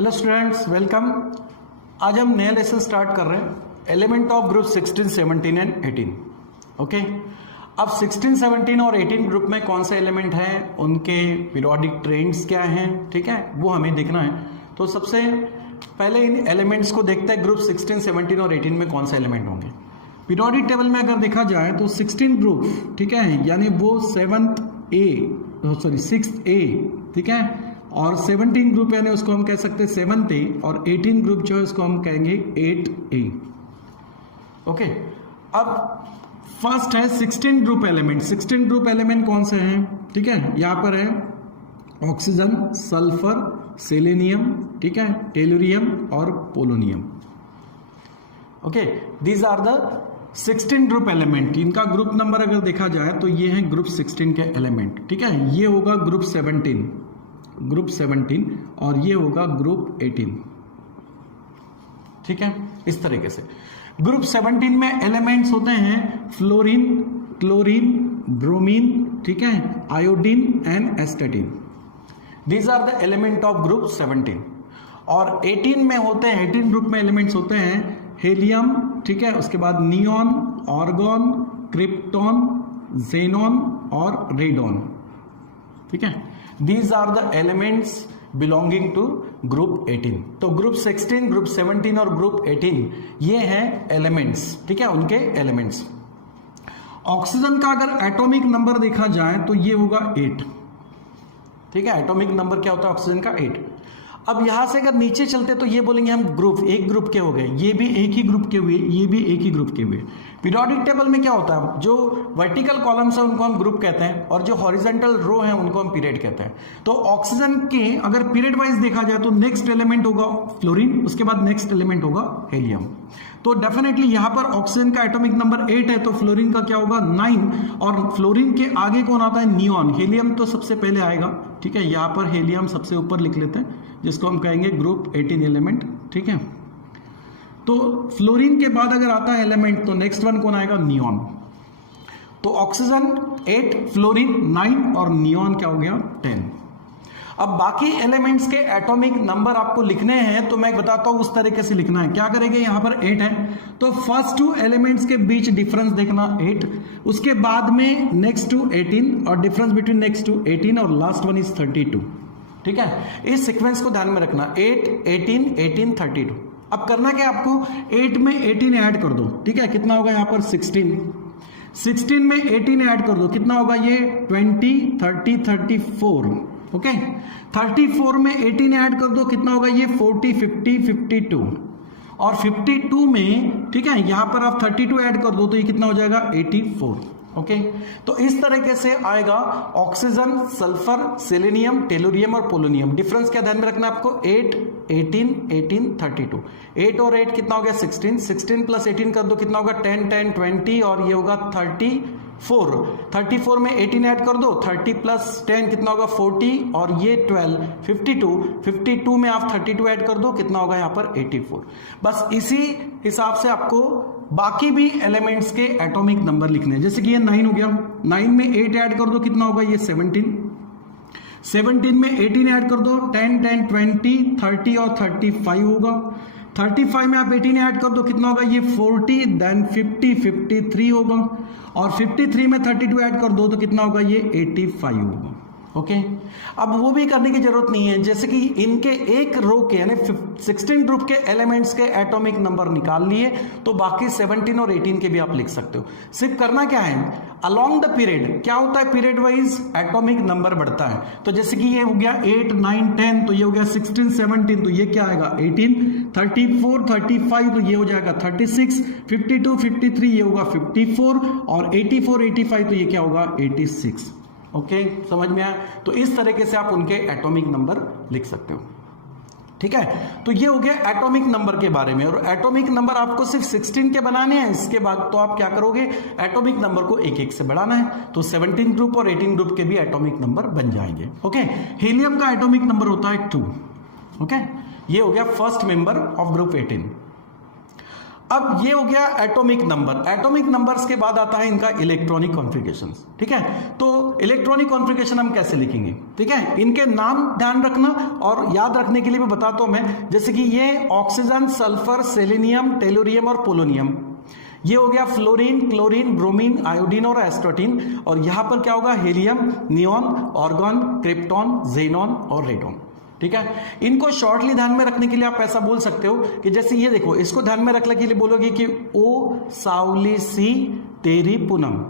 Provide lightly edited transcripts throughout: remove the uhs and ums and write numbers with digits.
Hello students, welcome. आज हम नया लेसन स्टार्ट कर रहे हैं, element of group 16, 17 and 18। Okay, अब 16, 17 और 18 ग्रुप में कौन से एलिमेंट हैं, उनके पीरियोडिक ट्रेंड्स क्या हैं, ठीक है, वो हमें देखना है। तो सबसे पहले इन एलिमेंट्स को देखते हैं, ग्रुप 16, 17 और 18 में कौन से एलिमेंट होंगे। पीरियोडिक टेबल में अगर देखा जाए तो 16 ग्रुप, ठीक है, यानी वो 6th ए, ठीक है, और 17 ग्रुप यानी उसको हम कह सकते हैं 7th ए, और 18 ग्रुप जो है उसको हम कहेंगे 8th ए। ओके, अब फर्स्ट है 16 ग्रुप एलिमेंट। 16 ग्रुप एलिमेंट कौन से हैं, ठीक है, यहां पर है ऑक्सीजन, सल्फर, सेलेनियम, ठीक है, टेलुरियम और polonium. Okay, these are the 16 group element. इनका ग्रुप नंबर अगर देखा जाए तो ये है ग्रुप 16 के एलिमेंट, ठीक है। ये होगा ग्रुप 17 और ये होगा ग्रुप 18, ठीक है, इस तरीके से। ग्रुप 17 में एलिमेंट्स होते हैं फ्लोरीन, क्लोरीन, ब्रोमीन, ठीक है, iodine and astatine. These are the element of group 17। और 18 में होते हैं, 18 ग्रुप में एलिमेंट्स होते हैं हेलियम, ठीक है, उसके बाद नियॉन, ऑर्गॉन, क्रिप्टॉन, जेनॉन और रेडॉन, ठीक है। These are the elements belonging to group 18। तो ग्रुप 16, ग्रुप 17 और ग्रुप 18 ये हैं एलिमेंट्स, ठीक है, उनके एलिमेंट्स। ऑक्सीजन का अगर एटॉमिक नंबर देखा जाए तो ये होगा 8, ठीक है। एटॉमिक नंबर क्या होता है ऑक्सीजन का? 8। अब यहां से अगर नीचे चलते तो ये बोलेंगे हम ग्रुप, एक ग्रुप के हो गए, ये भी एक ही ग्रुप के हुए, ये भी एक ही ग्रुप के हुए। पीरियोडिक टेबल में क्या होता है, जो वर्टिकल कॉलम्स है उनको हम ग्रुप कहते हैं और जो हॉरिजॉन्टल रो है उनको हम पीरियड कहते हैं। तो ऑक्सीजन के अगर पीरियड वाइज देखा जाए तो नेक्स्ट एलिमेंट होगा फ्लोरीन, उसके बाद नेक्स्ट एलिमेंट होगा हेलियम। तो डेफिनेटली यहां पर ऑक्सीजन का एटॉमिक नंबर 8 है, तो फ्लोरीन का क्या होगा 9, और फ्लोरीन के आगे कौन आता है? नियॉन। हेलियम तो सबसे पहले आएगा, ठीक है, यहां पर हेलियम सबसे ऊपर लिख लेते हैं, जिसको हम कहेंगे ग्रुप 18 एलिमेंट, ठीक है। तो फ्लोरीन के बाद अगर आता है एलिमेंट तो नेक्स्ट वन कौन आएगा? नियॉन। तो ऑक्सीजन 8, फ्लोरीन 9 और नियॉन क्या हो गया? 10। अब बाकी एलिमेंट्स के एटॉमिक नंबर आपको लिखने हैं, तो मैं बताता हूं उस तरीके से लिखना है। क्या करेंगे, यहां पर 8 है तो फर्स्ट 2 एलिमेंट्स के बीच डिफरेंस देखना 8, उसके बाद में नेक्स्ट टू 18 और डिफरेंस बिटवीन नेक्स्ट टू 18 और लास्ट वन इज 32, ठीक है। इस सीक्वेंस को ध्यान में रखना, 8, 18, 18, 32। अब करना क्या आपको, 8 में 18 ऐड कर दो, ठीक है, कितना होगा यहां पर 16। 16 में 18 ऐड कर दो, कितना होगा ये 20, 30, 34, ओके। 34 में 18 ऐड कर दो, कितना होगा ये 40, 50, 52, और 52 में, ठीक है, यहां पर आप 32 ऐड कर दो तो ये कितना हो जाएगा 84, ओके। तो इस तरीके से आएगा ऑक्सीजन, सल्फर, सेलेनियम, टेलुरियम और पोलोनियम। डिफरेंस क्या ध्यान में रखना आपको, 8, 18, 18, 32। 8 और 8 कितना हो गया 16, 16 प्लस 18 कर दो, कितना होगा 10, 10, 20 और ये होगा 34। 34 में 18 ऐड कर दो, 30 प्लस 10 कितना होगा 40 और ये 12, 52। 52 में आप 32 ऐड कर दो, कितना होगा यहाँ पर 84। बस इसी हिसाब से आपको बाकी भी एलिमेंट्स के एटॉमिक नंबर लिखने हैं। जैसे कि ये 9 हो गया, 9 में 8 ऐड कर दो, कितना होगा ये 17। 17 में 18 ऐड कर दो, 10, 10, 20, 30 और 35 होगा। 35 में आप 18 ऐड कर दो, कितना होगा ये 40, देन 50, 53 होगा, और 53 में 32 ऐड कर दो तो कितना होगा ये 85 होगा, ओके। अब वो भी करने की जरूरत नहीं है, जैसे कि इनके एक रो के यानी 16 ग्रुप के एलिमेंट्स के एटॉमिक नंबर निकाल लिए तो बाकी 17 और 18 के भी आप लिख सकते हो। सिर्फ करना क्या है, अलोंग द पीरियड क्या होता है, पीरियड वाइज एटॉमिक नंबर बढ़ता है। तो जैसे कि ये हो गया 8, 9, 10, तो ये हो गया 16, 17, तो ये क्या आएगा 18, 34, 35, तो ये हो जाएगा 36, 52, 53, ये होगा 54, और 84, 85, तो ये क्या होगा 86, ओके। समझ में आया? तो इस तरीके से आप उनके एटॉमिक नंबर लिख सकते हो, ठीक है। तो ये हो गया एटॉमिक नंबर के बारे में, और एटॉमिक नंबर आपको सिर्फ 16 के बनाने हैं। इसके बाद तो आप क्या करोगे, एटॉमिक नंबर को एक एक से बढ़ाना है, तो 17 ग्रुप और 18 ग्रुप के भी एटॉमिक नंबर बन जाएंगे, ओके। हीलियम का एटॉमिक नंबर होता है 2, ओके। ये हो गया फर्स्ट मेंबर ऑफ ग्रुप 18। अब ये हो गया एटॉमिक नंबर। एटॉमिक नंबर्स के बाद आता है इनका इलेक्ट्रॉनिक कॉन्फ़िगरेशन, ठीक है। तो इलेक्ट्रॉनिक कॉन्फ़िगरेशन हम कैसे लिखेंगे, ठीक है, इनके नाम ध्यान रखना और याद रखने के लिए मैं बताता हूं मैं, जैसे कि ये ऑक्सीजन, सल्फर, सेलेनियम, टेलुरियम और पोलोनियम। ये हो गया फ्लोरीन, क्लोरीन, ब्रोमीन, आयोडीन और एस्ट्रोटीन। और यहां पर क्या होगा, helium, neon, organ, krypton, xenon और रेडॉन, ठीक है। इनको शॉर्टली ध्यान में रखने के लिए आप ऐसा बोल सकते हो कि जैसे ये देखो, इसको ध्यान में रखने के लिए बोलोगे कि ओ साउली सी तेरी पूनम,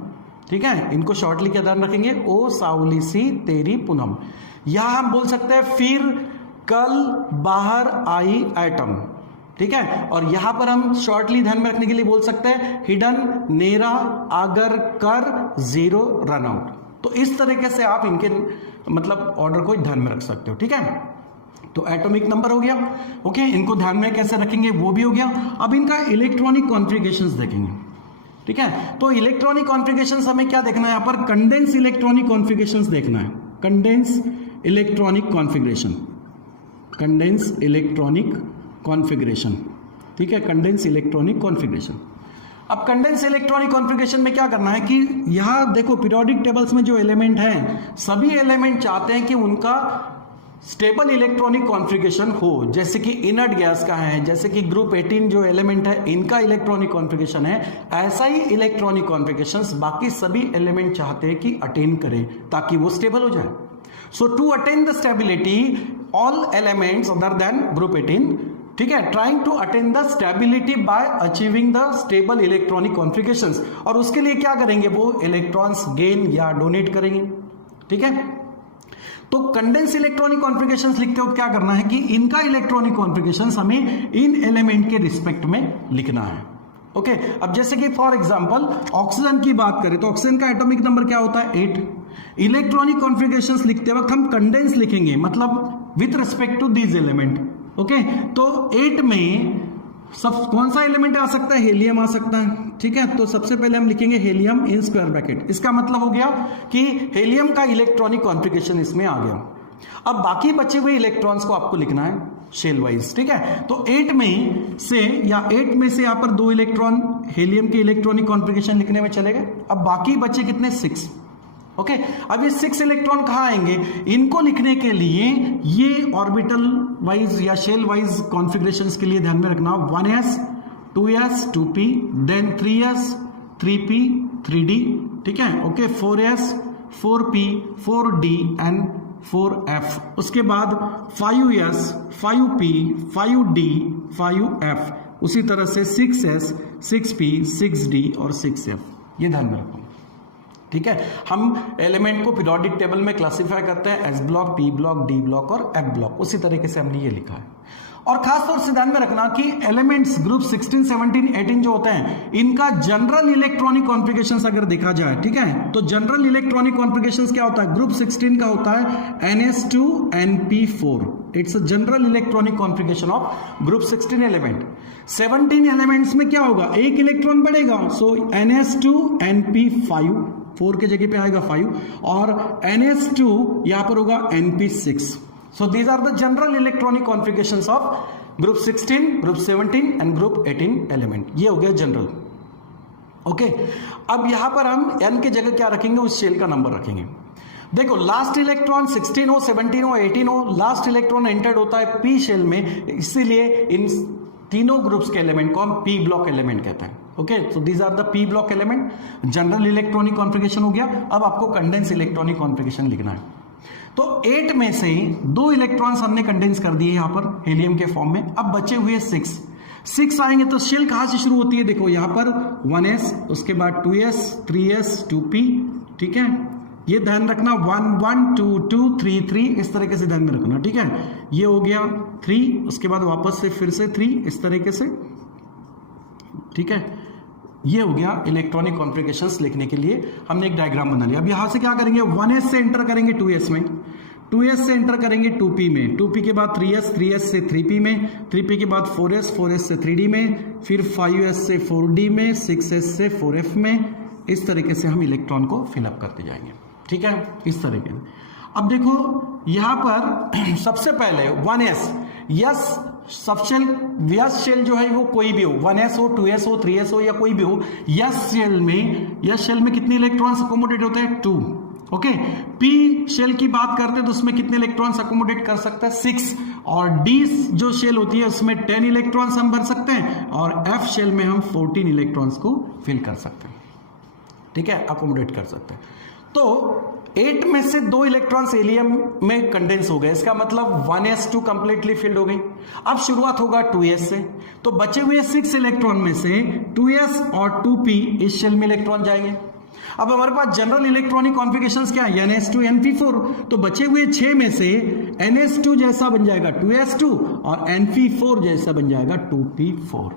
ठीक है। इनको शॉर्टली क्या ध्यान रखेंगे, ओ साउली सी तेरी पूनम। यहां हम बोल सकते हैं फिर कल बाहर आई एटम, ठीक है। और यहां पर हम शॉर्टली ध्यान में रखने के लिए बोल सकते हैं हिडन नेरा अगर कर जीरो रन आउट। तो इस तरीके से आप इनके मतलब ऑर्डर को ध्यान में रख सकते हो, ठीक है। तो एटॉमिक नंबर हो गया, ओके, इनको ध्यान में कैसे रखेंगे वो भी हो गया। अब इनका इलेक्ट्रॉनिक कॉन्फ़िगरेशंस देखेंगे, ठीक है। तो इलेक्ट्रॉनिक कॉन्फ़िगरेशंस हमें क्या देखना है, यहां पर कंडेंस इलेक्ट्रॉनिक कॉन्फ़िगरेशंस देखना है। Condense electronic configuration, condense electronic configuration, ठीक है, कंडेंस इलेक्ट्रॉनिक कॉन्फ़िगरेशन। अब कंडेंस इलेक्ट्रॉनिक कॉन्फ़िगरेशन में क्या करना है कि यहां देखो पीरियोडिक टेबल्स में जो एलिमेंट हैं, सभी एलिमेंट चाहते हैं कि उनका स्टेबल इलेक्ट्रॉनिक कॉन्फ़िगरेशन हो। जैसे कि इनर्ट गैस का है, जैसे कि ग्रुप 18 जो एलिमेंट है इनका इलेक्ट्रॉनिक कॉन्फ़िगरेशन है, ऐसा ही इलेक्ट्रॉनिक कॉन्फ़िगरेशंस बाकी सभी एलिमेंट चाहते हैं कि अटेन करें ताकि वो स्टेबल हो जाए। So to attain the stability all elements other than group 18, ठीक है, trying to attain the stability by achieving the stable electronic configurations. और उसके लिए क्या करेंगे, वो इलेक्ट्रॉन्स गेन या डोनेट करेंगे, ठीक है। तो कंडेंस इलेक्ट्रॉनिक कॉन्फ़िगरेशंस लिखते हो क्या करना है कि इनका इलेक्ट्रॉनिक कॉन्फ़िगरेशंस हमें इन एलिमेंट के रिस्पेक्ट में लिखना है, ओके। अब जैसे कि फॉर एग्जांपल ऑक्सीजन की बात करें तो ऑक्सीजन का एटॉमिक नंबर क्या होता है, 8। इलेक्ट्रॉनिक कॉन्फ़िगरेशंस लिखते वक्त हम कंडेंस लिखेंगे, मतलब with respect to these element, okay. तो 8 में सब कौन सा एलिमेंट आ सकता है, हेलियम आ सकता है, ठीक है। तो सबसे पहले हम लिखेंगे हेलियम इन स्क्वायर ब्रैकेट। इसका मतलब हो गया कि हेलियम का इलेक्ट्रॉनिक कॉन्फ़िगरेशन इसमें आ गया। अब बाकी बचे हुए इलेक्ट्रॉन्स को आपको लिखना है शेल वाइज, ठीक है। तो 8 में से यहां पर 2 इलेक्ट्रॉन हेलियम के इलेक्ट्रॉनिक कॉन्फ़िगरेशन लिखने में चले गए। अब बाकी बचे कितने, 6, ओके। अब ये 6 इलेक्ट्रॉन कहां आएंगे, इनको लिखने के लिए ये ऑर्बिटल वाइज या शेल वाइज कॉन्फ़िगरेशंस के लिए ध्यान में रखना 1s 2s 2p, then 3s 3p 3d, ठीक है, okay, 4s 4p 4d and 4f। उसके बाद 5s 5p 5d 5f, उसी तरह से 6s 6p 6d और 6f, ये ध्यान में रखो, ठीक है। हम एलिमेंट को पीरियोडिक टेबल में क्लासिफाई करते हैं S block, P block, D block और एफ ब्लॉक, उसी तरीके से हमने ये लिखा है। और खास तौर से ध्यान में रखना कि एलिमेंट्स ग्रुप 16, 17, 18 जो होते हैं इनका जनरल इलेक्ट्रॉनिक कॉन्फ़िगरेशंस अगर देखा जाए, ठीक है, तो जनरल इलेक्ट्रॉनिक कॉन्फ़िगरेशंस क्या होता है, ग्रुप 16 का होता है NS2 NP4, it's a general electronic configuration of group 16 element. 17 elements में क्या होगा, एक इलेक्ट्रॉन बढ़ेगा, सो NS2 NP5, 4 के जगह पे आएगा 5, और NS2 यहां पर होगा NP6। So these are the general electronic configurations of group 16, group 17 and group 18 element. ये हो गया जनरल, ओके। अब यहां पर हम n के जगह क्या रखेंगे, उस शेल का नंबर रखेंगे। देखो लास्ट इलेक्ट्रॉन 16 हो, 17 हो, 18 हो, लास्ट इलेक्ट्रॉन एंटर्ड होता है p शेल में, इसीलिए इन तीनों ग्रुप्स के एलिमेंट को हम p ब्लॉक एलिमेंट कहते हैं, okay. So these are the p block element. General electronic configuration हो गया। अब आपको कंडेंस इलेक्ट्रॉनिक कॉन्फ़िगरेशन लिखना है। तो 8 में से 2 इलेक्ट्रॉन्स हमने कंडेंस कर दिए यहां पर हेलियम के फॉर्म में। अब बचे हुए 6 आएंगे, तो शेल कहां से शुरू होती है, देखो यहां पर 1s, उसके बाद 2s 3s 2p, ठीक है, ये ध्यान रखना 1 1 2 2 3 3, इस तरीके से ध्यान में रखना, ठीक है। ये हो गया 3, उसके बाद वापस से फिर से 3, इस तरीके से, ठीक है। ये हो गया इलेक्ट्रॉनिक कॉन्फ़िगरेशंस लिखने के लिए हमने एक डायग्राम बना लिया। अब यहां से क्या करेंगे, 1s से एंटर करेंगे 2s में, 2s से एंटर करेंगे 2p में, 2p के बाद 3s, 3s से 3p में, 3p के बाद 4s, 4s से 3d में, फिर 5s से 4d में, 6s से 4f में। इस तरीके से हम इलेक्ट्रॉन को फिलअप करते जाएंगे, ठीक है, इस तरीके से। अब देखो यहां पर सबसे पहले 1s, यस सबशेल व्यस्त शेल जो है वो कोई भी हो, 1s हो, 2s हो, 3s हो या कोई भी हो, यस शेल में कितने इलेक्ट्रॉन्स अकोमोडेट होते हैं? 2। ओके, पी शेल की बात करते हैं तो उसमें कितने इलेक्ट्रॉन्स अकोमोडेट कर सकता है? 6। और डी जो शेल होती है उसमें 10 इलेक्ट्रॉन्स हम भर सकते हैं, और एफ शेल में हम 14 इलेक्ट्रॉन्स को फिल कर सकते हैं, ठीक है, अकोमोडेट कर सकते हैं। तो 8 में से 2 इलेक्ट्रॉन्स हीलियम में कंडेंस हो गए, इसका मतलब 1s2 कंप्लीटली फिल्ड हो गई। अब शुरुआत होगा 2s से, तो बचे हुए 6 इलेक्ट्रॉन में से 2s और 2p इस शेल में इलेक्ट्रॉन जाएंगे। अब हमारे पास जनरल इलेक्ट्रॉनिक कॉन्फ़िगरेशंस क्या है? Ns2 Np4, तो बचे हुए 6 में से Ns2 जैसा बन जाएगा 2s2 और Np4 जैसा बन जाएगा 2p4।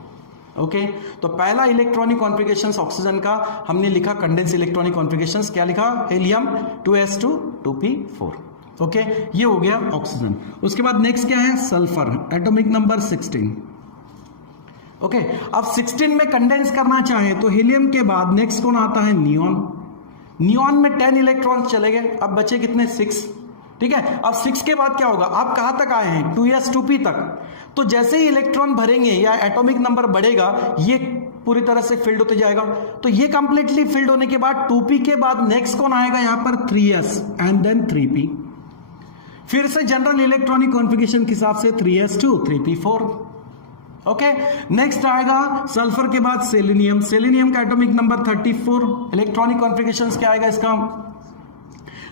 ओके, तो पहला इलेक्ट्रॉनिक कॉन्फ़िगरेशंस ऑक्सीजन का हमने लिखा, कंडेंस इलेक्ट्रॉनिक कॉन्फ़िगरेशंस क्या लिखा? Helium 2s2 2p4। ओके, ये हो गया ऑक्सीजन। उसके बाद नेक्स्ट क्या है? Sulphur, atomic number 16। ओके, अब 16 में कंडेंस करना चाहे तो हीलियम के बाद नेक्स्ट कौन आता है? नियॉन। नियॉन में 10 इलेक्ट्रॉन्स चले गए, अब बचे कितने? 6। ठीक है, अब 6 के बाद क्या होगा? आप कहां तक आए हैं? 2s 2p तक। तो जैसे ही इलेक्ट्रॉन भरेंगे या एटॉमिक नंबर बढ़ेगा, ये पूरी तरह से फिल्ड होते जाएगा। तो ये कंप्लीटली फिल्ड होने के बाद 2p के बाद नेक्स्ट कौन आएगा? यहां पर 3s एंड देन 3p। फिर से जनरल इलेक्ट्रॉनिक कॉन्फ़िगरेशन के हिसाब से 3s2 3p4। ओके, नेक्स्ट आएगा सल्फर के बाद सेलेनियम। सेलेनियम का एटॉमिक नंबर 34। इलेक्ट्रॉनिक कॉन्फ़िगरेशंस क्या आएगा इसका?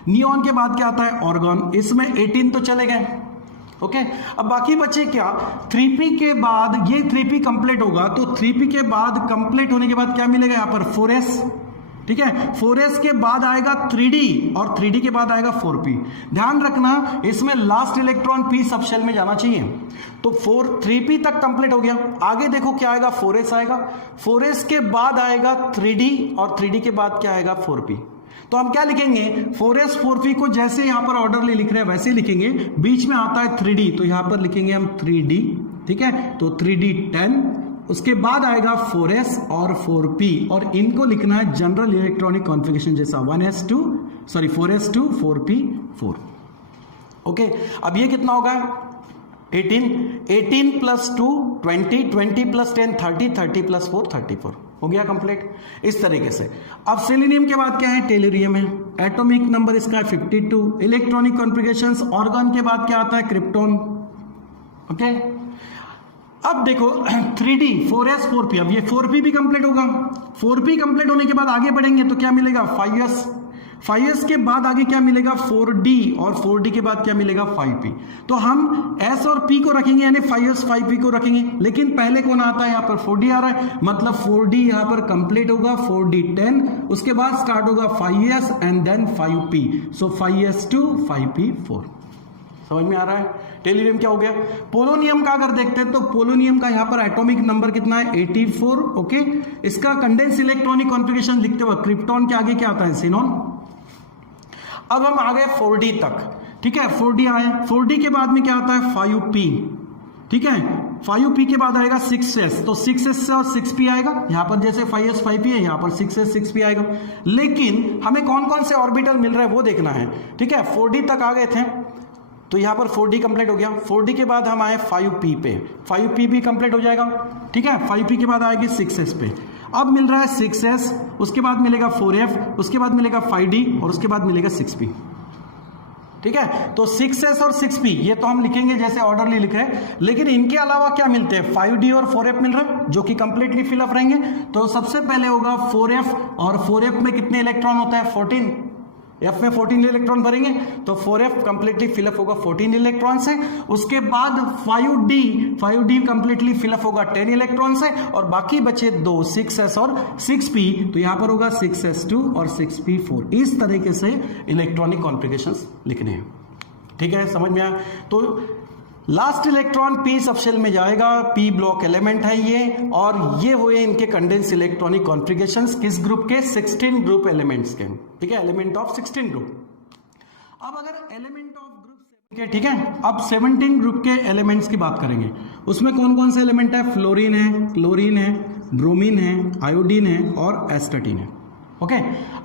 नियॉन के बाद क्या आता है? ऑर्गन। इसमें 18 तो चले गए। ओके, अब बाकी बचे क्या? 3p के बाद, ये 3p कंप्लीट होगा तो 3p के बाद कंप्लीट होने के बाद क्या मिलेगा यहां पर? 4s। ठीक है, 4s के बाद आएगा 3d और 3d के बाद आएगा 4p। ध्यान रखना इसमें लास्ट इलेक्ट्रॉन p सब शेल में जाना चाहिए। तो 3p तक कंप्लीट हो गया, आगे देखो क्या आएगा? 4s आएगा। 4s के बाद आएगा 3d और 3d के बाद क्या आएगा? 4p। तो हम क्या लिखेंगे? 4s 4p को जैसे यहां पर ऑर्डरली लिख रहे हैं वैसे लिखेंगे। बीच में आता है 3d तो यहां पर लिखेंगे हम 3d। ठीक है, तो 3d 10, उसके बाद आएगा 4s और 4p, और इनको लिखना है जनरल इलेक्ट्रॉनिक कॉन्फ़िगरेशन जैसा 4s2 4p4। ओके, अब ये कितना होगा? 18 प्लस 2 20, 20 प्लस 10 30, 30 प्लस 4 34। हो गया कंप्लीट इस तरीके से। अब सेलेनियम के बाद क्या है? टेलुरियम है। एटॉमिक नंबर इसका है 52। इलेक्ट्रॉनिक कॉन्फ़िगरेशंस, ऑर्गन के बाद क्या आता है? क्रिप्टॉन। ओके, अब देखो 3d 4s 4p, अब ये 4p भी कंप्लीट होगा। 4p कंप्लीट होने के बाद आगे बढ़ेंगे तो क्या मिलेगा? 5s। 5s के बाद आगे क्या मिलेगा? 4d, और 4d के बाद क्या मिलेगा? 5p। तो हम s और p को रखेंगे, यानी 5s 5p को रखेंगे, लेकिन पहले कौन आता है? यहाँ पर 4d आ रहा है, मतलब 4d यहाँ पर कंप्लीट होगा। 4d 10, उसके बाद स्टार्ट होगा 5s and then 5p, so 5s2 5p4। समझ में आ रहा है? टेलुरियम क्या हो गया? पोलोनियम का अगर देखते हैं तो पोलोनियम का यहाँ पर एटॉमिक नंबर कितना है? 84। ओके, इसका कंडेंस इलेक्ट्रॉनिक कॉन्फ़िगरेशन लिखते हुए क्रिप्टॉन के आगे क्या आता है? ज़ीनॉन। अब हम आ गए 4d तक। ठीक है, 4d आए। 4d के बाद में क्या आता है? 5p। ठीक है, 5p के बाद आएगा 6s, तो 6s से और 6p आएगा। यहां पर जैसे 5s 5p है, यहां पर 6s 6p आएगा। लेकिन हमें कौन कौन से ऑर्बिटल मिल रहे हैं वो देखना है। ठीक है, 4d तक आ गए थे तो यहां पर 4d कंप्लीट हो गया। 4d के बाद हम आए 5p पे, 5p भी कंप्लीट हो जाएगा। ठीक है, 5p के बाद आएगी 6s पे। अब मिल रहा है 6s, उसके बाद मिलेगा 4f, उसके बाद मिलेगा 5d और उसके बाद मिलेगा 6p। ठीक है, तो 6s और 6p ये तो हम लिखेंगे जैसे ऑर्डरली लिख रहे हैं, लेकिन इनके अलावा क्या मिलते हैं? 5d और 4f मिल रहे हैं जो कि कंप्लीटली फिलअप रहेंगे। तो सबसे पहले होगा 4f, और 4f में कितने इलेक्ट्रॉन होता है? 14। F में 14 इलेक्ट्रॉन भरेंगे तो 4f कंप्लीटली फिलअप होगा 14 इलेक्ट्रॉन से। उसके बाद 5d कंप्लीटली फिलअप होगा 10 इलेक्ट्रॉन से, और बाकी बचे 2 6s और 6p, तो यहां पर होगा 6s2 और 6p4। इस तरीके से इलेक्ट्रॉनिक कॉन्फ़िगरेशंस लिखने हैं। ठीक है, समझ में आया? तो लास्ट इलेक्ट्रॉन p सबशेल में जाएगा, p ब्लॉक एलिमेंट है ये, और ये हुए इनके कंडेंस इलेक्ट्रॉनिक कॉन्फ़िगरेशंस किस ग्रुप के? 16 ग्रुप एलिमेंट्स के। ठीक है, एलिमेंट ऑफ 16 ग्रुप। अब अगर एलिमेंट ऑफ ग्रुप के, ठीक है, अब 17 ग्रुप के एलिमेंट्स की बात करेंगे। उसमें कौन कौन से एलिमेंट है? फ्लोरीन है, क्लोरीन है, ब्रोमीन है, आयोडीन है और एस्टेटिन है। ओके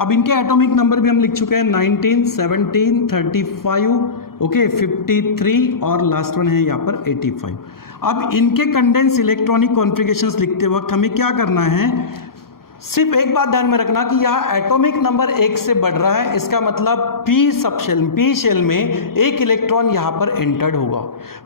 अब इनके एटॉमिक नंबर भी हम लिख चुके हैं 19, 17, 35, ओके 53 और लास्ट वन है यहाँ पर 85। अब इनके कंडेंस इलेक्ट्रॉनिक कॉन्फ़िगरेशंस लिखते वक्त हमें क्या करना है, सिर्फ एक बात ध्यान में रखना कि यहाँ एटॉमिक नंबर 1 से बढ़ रहा है, इसका मतलब पी शेल में एक इलेक्ट्रॉन यहाँ पर एंटर्ड होगा,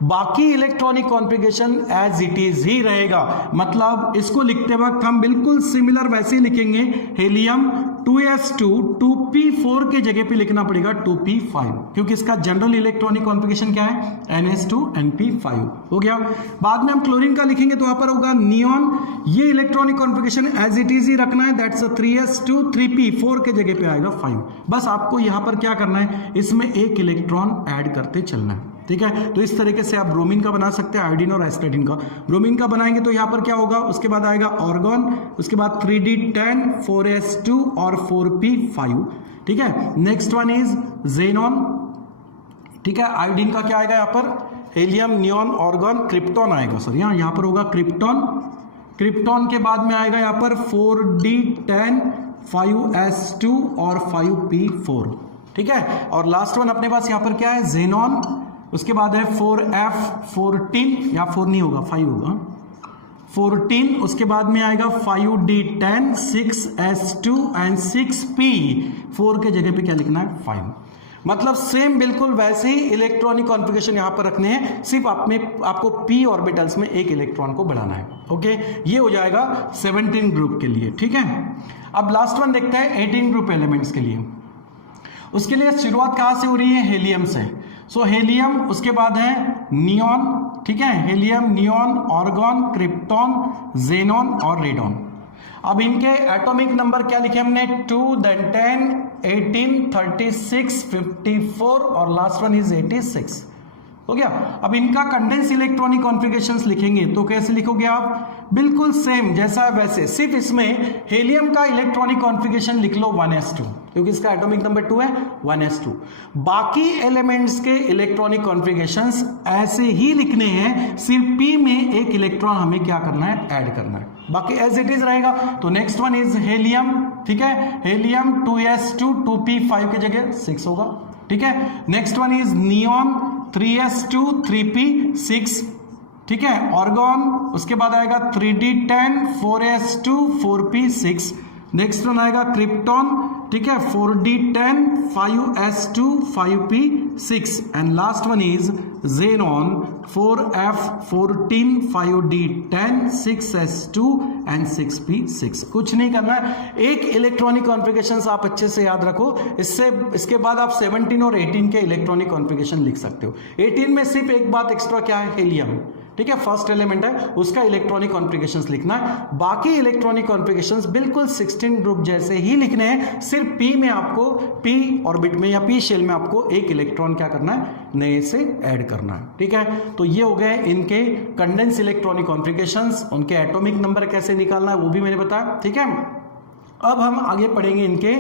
बाकी electronic configuration as it is ही रहेगा। मतलब इसको लिखते वक्त हम बिल्कुल सिमिलर वैसे ही लिखेंगे, हेलियम 2s2 2p4 के जगह पे लिखना पड़ेगा 2p5, क्योंकि इसका जनरल इलेक्ट्रॉनिक कॉन्फ़िगरेशन क्या है, ns2 np5 हो गया। बाद में हम क्लोरीन का लिखेंगे तो वहां पर होगा नियॉन, ये electronic configuration as it is ही रखना है, दैट्स 3s2 3p4 के जगह पे आएगा 5। बस आपको यहां पर क्या करना है, इसमें एक इलेक्ट्रॉन ऐड करते चलना है, ठीक है। तो इस तरीके से आप ब्रोमीन का बना सकते हैं, आयोडीन और एस्टेटिन का। ब्रोमीन का बनाएंगे तो यहां पर क्या होगा, उसके बाद आएगा ऑर्गन, उसके बाद 3d10 4s2 और 4p5, ठीक है। नेक्स्ट वन इज जेनॉन, ठीक है। आयोडीन का क्या आएगा यहाँ पर, हेलियम, नियॉन, ऑर्गन, क्रिप्टॉन आएगा, सर यहाँ पर होगा क्रिप्टॉन। क्रिप्टॉन के बाद में आएगा यहाँ पर 4d10 5s2 और 5p4, ठीक है। और लास्ट वन अपने पास यहाँ पर क्या है, जेनॉन, उसके बाद है 4f14, या 4 नहीं होगा 5 होगा 14, उसके बाद में आएगा 5d10 6s2 एंड 6p4 के जगह पे क्या लिखना है 5। मतलब सेम बिल्कुल वैसे ही इलेक्ट्रॉनिक कॉन्फ़िगरेशन यहां पर रखने हैं, सिर्फ आपको p ऑर्बिटल्स में एक इलेक्ट्रॉन को बढ़ाना है, ओके। ये हो जाएगा 17 ग्रुप के लिए, ठीक है। अब लास्ट वन देखते हैं 18 ग्रुप एलिमेंट्स के लिए। उसके लिए शुरुआत कहां से हो रही है, हेलियम से। सो हेलियम, उसके बाद है नियॉन, ठीक है, helium, neon, organ, krypton, xenon और रेडॉन। अब इनके एटॉमिक नंबर क्या लिखे हमने, 2 then 10 18 36 54 और लास्ट वन इज 86, हो गया। अब इनका कंडेंस इलेक्ट्रॉनिक कॉन्फ़िगरेशंस लिखेंगे तो कैसे लिखोगे आप, बिल्कुल सेम जैसा है वैसे, सिर्फ इसमें हेलियम का इलेक्ट्रॉनिक कॉन्फ़िगरेशन लिख लो 1s2, क्योंकि इसका एटॉमिक नंबर 2 है 1s2। बाकी एलिमेंट्स के इलेक्ट्रॉनिक कॉन्फ़िगरेशंस ऐसे ही लिखने हैं, सिर्फ p में एक इलेक्ट्रॉन हमें क्या करना है, ऐड करना है, बाकी एज इट इज रहेगा। तो नेक्स्ट वन इज हेलियम, ठीक है, हेलियम 2s2 2p5 के जगह 6 होगा, ठीक है। Next one is neon 3s2 3p6, ठीक है। ऑर्गन, उसके बाद आएगा 3d10 4s2 4p6। Next one आएगा क्रिप्टॉन, ठीक है, 4d10 5s2 5p6 and last one is xenon 4f14 5d10 6s2 and 6p6। कुछ नहीं करना है, एक इलेक्ट्रॉनिक कॉन्फ़िगरेशंस आप अच्छे से याद रखो, इसके बाद आप 17 और 18 के इलेक्ट्रॉनिक कॉन्फ़िगरेशन लिख सकते हो। 18 में सिर्फ एक बात एक्स्ट्रा क्या है, हेलियम, ठीक है, फर्स्ट एलिमेंट है, उसका इलेक्ट्रॉनिक कॉन्फ़िगरेशंस लिखना है। बाकी इलेक्ट्रॉनिक कॉन्फ़िगरेशंस बिल्कुल 16 ग्रुप जैसे ही लिखने हैं, सिर्फ p में आपको, p ऑर्बिट में या p शेल में आपको एक इलेक्ट्रॉन क्या करना है, नए से ऐड करना है, ठीक है। तो ये हो गए इनके कंडेंस इलेक्ट्रॉनिक कॉन्फ़िगरेशंस, उनके एटॉमिक नंबर कैसे निकालना है वो भी मैंने बताया, ठीक है। अब हम आगे पढ़ेंगे इनके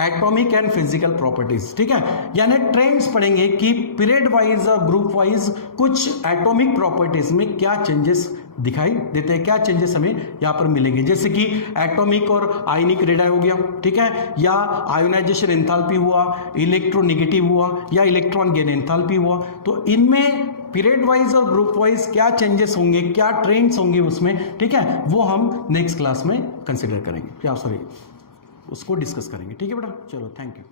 एटॉमिक एंड फिजिकल प्रॉपर्टीज, ठीक है, यानी ट्रेंड्स पढ़ेंगे कि पीरियड वाइज और ग्रुप वाइज कुछ एटॉमिक प्रॉपर्टीज में क्या चेंजेस दिखाई देते हैं, क्या चेंजेस हमें यहाँ पर मिलेंगे, जैसे कि एटॉमिक और आयनिक रेडाई हो गया, ठीक है, या आयोनाइजेशन एंथैल्पी हुआ, इलेक्ट्रोनेगेटिव हुआ, या इलेक्ट्रॉन गेन एंथैल्पी हुआ। तो इनमें पीरियड वाइज और ग्रुप वाइज क्या चेंजेस होंगे, क्या ट्रेंड्स होंगे उसमें, ठीक है, वो हम नेक्स्ट क्लास में कंसिडर करेंगे, क्या सॉरी उसको डिस्कस करेंगे, ठीक है बेटा। चलो, थैंक यू।